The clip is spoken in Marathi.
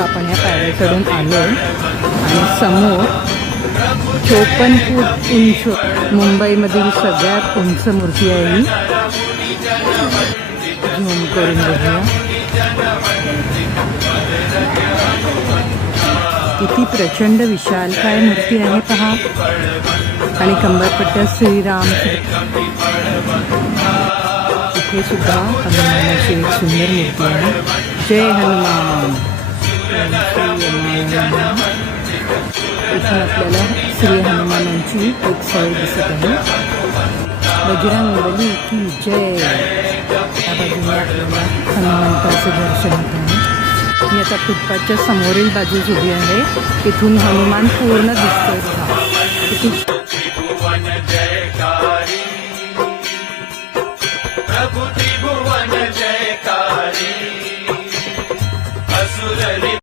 आता आपण ह्या पायऱ्या चढून आलो आणि समोर 54 फूट उंच मुंबईमधील सगळ्यात उंच मूर्ती आहे ही. झूम करून बघूया किती प्रचंड विशालकाय मूर्ती आहे पहा. आणि कंबरपट्ट्यात श्रीराम. इथे सुद्धा हनुमानाची एक सुंदर मूर्ती आहे. जय हनुमान. इथून आपल्याला श्री हनुमानांची एक साईड दिसत आहे. बजरंगबली की जय. या बाजूला आपल्याला हनुमंताचे दर्शन होत आहे. मी आता फुटपाथच्या समोरील बाजूस उभी आहे. इथून हनुमान पूर्ण दिसतोय. जयकारी प्रभु